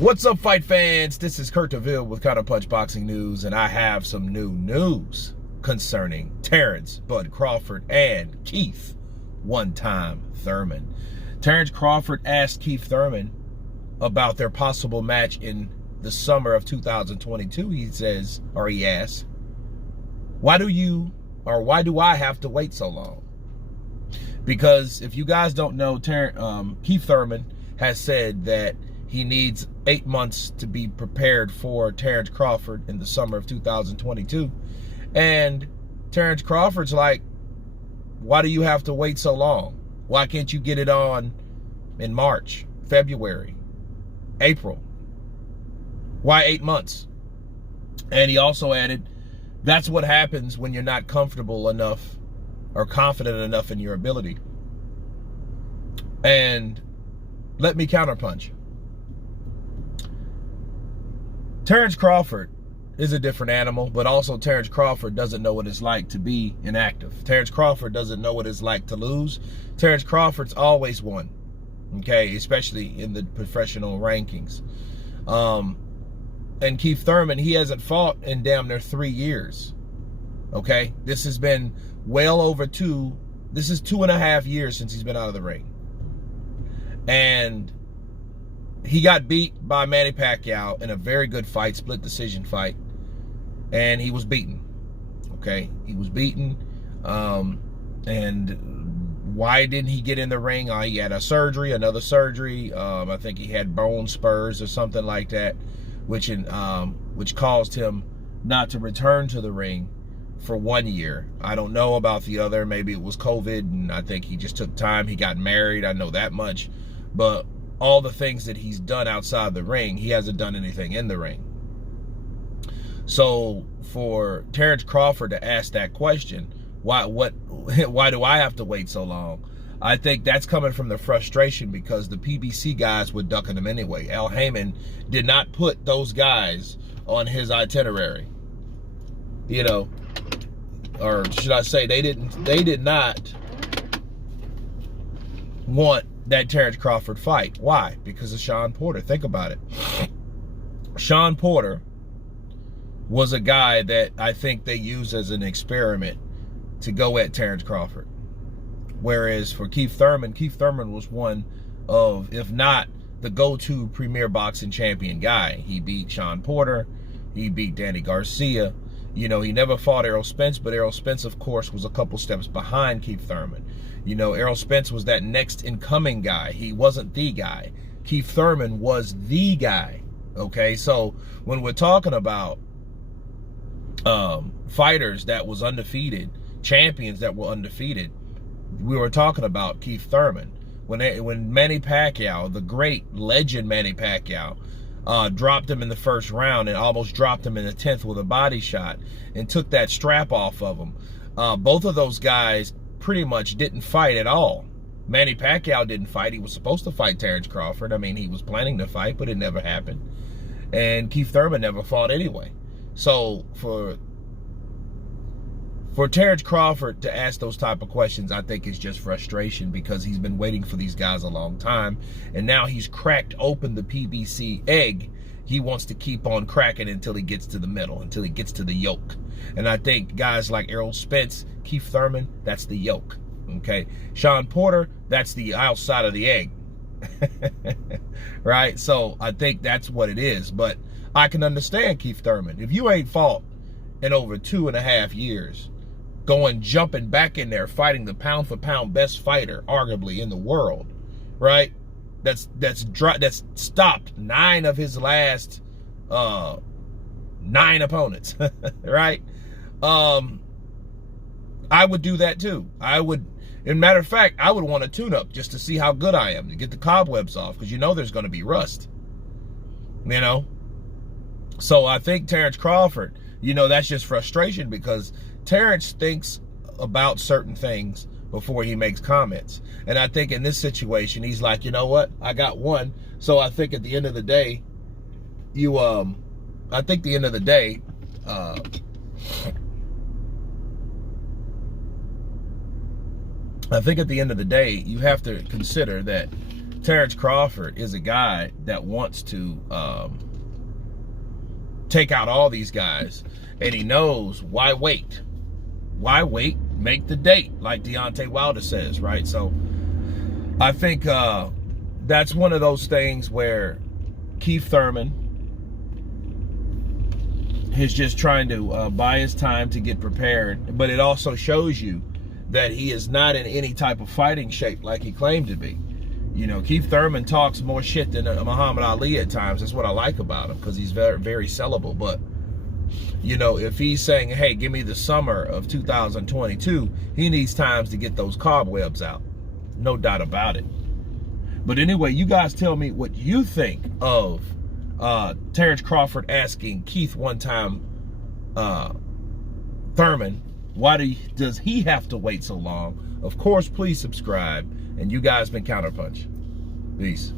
What's up, fight fans? This is Kurt DeVille with Counterpunch Boxing News, and I have some new news concerning Terence Bud Crawford and Keith one-time Thurman. Terence Crawford asked Keith Thurman about their possible match in the summer of 2022. He asks, why do I have to wait so long? Because if you guys don't know, Keith Thurman has said that he needs 8 months to be prepared for Terence Crawford in the summer of 2022. And Terence Crawford's like, why do you have to wait so long? Why can't you get it on in March, February, April? Why 8 months? And he also added, that's what happens when you're not comfortable enough or confident enough in your ability. And let me counterpunch. Terence Crawford is a different animal, but also Terence Crawford doesn't know what it's like to be inactive. Terence Crawford doesn't know what it's like to lose. Terence Crawford's always won, okay, especially in the professional rankings. And Keith Thurman, he hasn't fought in damn near 3 years, okay? This has been well over this is 2.5 years since he's been out of the ring. And he got beat by Manny Pacquiao in a very good fight, split decision fight. And he was beaten, okay? He was beaten. And why didn't he get in the ring? He had another surgery. I think he had bone spurs or something like that, which caused him not to return to the ring for 1 year. I don't know about the other. Maybe it was COVID, and I think he just took time. He got married. I know that much. But all the things that he's done outside the ring, he hasn't done anything in the ring. So for Terence Crawford to ask that question, why do I have to wait so long? I think that's coming from the frustration because the PBC guys were ducking him anyway. Al Heyman did not put those guys on his itinerary. You know, or should I say they did not want that Terence Crawford fight. Why? Because of Shawn Porter. Think about it. Shawn Porter was a guy that I think they used as an experiment to go at Terence Crawford. Whereas for Keith Thurman was one of, if not the go-to premier boxing champion guy. He beat Shawn Porter. He beat Danny Garcia. You know, he never fought Errol Spence, but Errol Spence, of course, was a couple steps behind Keith Thurman. You know, Errol Spence was that next incoming guy. He wasn't the guy. Keith Thurman was the guy, okay? So when we're talking about fighters that was undefeated, champions that were undefeated, we were talking about Keith Thurman. When Manny Pacquiao, the great legend Manny Pacquiao, dropped him in the first round and almost dropped him in the 10th with a body shot and took that strap off of him. Both of those guys pretty much didn't fight at all. Manny Pacquiao didn't fight. He was supposed to fight Terence Crawford. I mean, he was planning to fight, but it never happened. And Keith Thurman never fought anyway. So for Terence Crawford to ask those type of questions, I think is just frustration because he's been waiting for these guys a long time. And now he's cracked open the PBC egg. He wants to keep on cracking until he gets to the middle, until he gets to the yolk. And I think guys like Errol Spence, Keith Thurman, that's the yolk, okay? Shawn Porter, that's the outside of the egg, right? So I think that's what it is. But I can understand Keith Thurman. If you ain't fought in over 2.5 years, jumping back in there, fighting the pound-for-pound best fighter, arguably, in the world, right? That's stopped 9 of his last 9 opponents, right? I would do that too. As a matter of fact, I would want a tune-up just to see how good I am, to get the cobwebs off, because you know there's going to be rust, you know? So I think Terence Crawford, you know, that's just frustration because Terence thinks about certain things before he makes comments. And I think in this situation, he's like, you know what? I got one. So I think at the end of the day, you have to consider that Terence Crawford is a guy that wants to take out all these guys, and he knows why wait. Why wait? Make the date, like Deontay Wilder says, right? So I think that's one of those things where Keith Thurman is just trying to buy his time to get prepared, but it also shows you that he is not in any type of fighting shape like he claimed to be. You know, Keith Thurman talks more shit than Muhammad Ali at times. That's what I like about him, because he's very, very sellable. But, you know, if he's saying, hey, give me the summer of 2022, he needs times to get those cobwebs out. No doubt about it. But anyway, you guys tell me what you think of Terence Crawford asking Keith one time, Thurman, why does he have to wait so long? Of course, please subscribe. And you guys been Counterpunch. Peace.